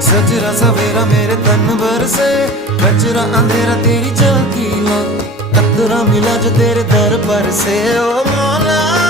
सजरा सवेरा मेरे तन भर से, कचरा अंधेरा तेरी झांकी ला, कतरा मिला जो तेरे दर पर से। ओ मौला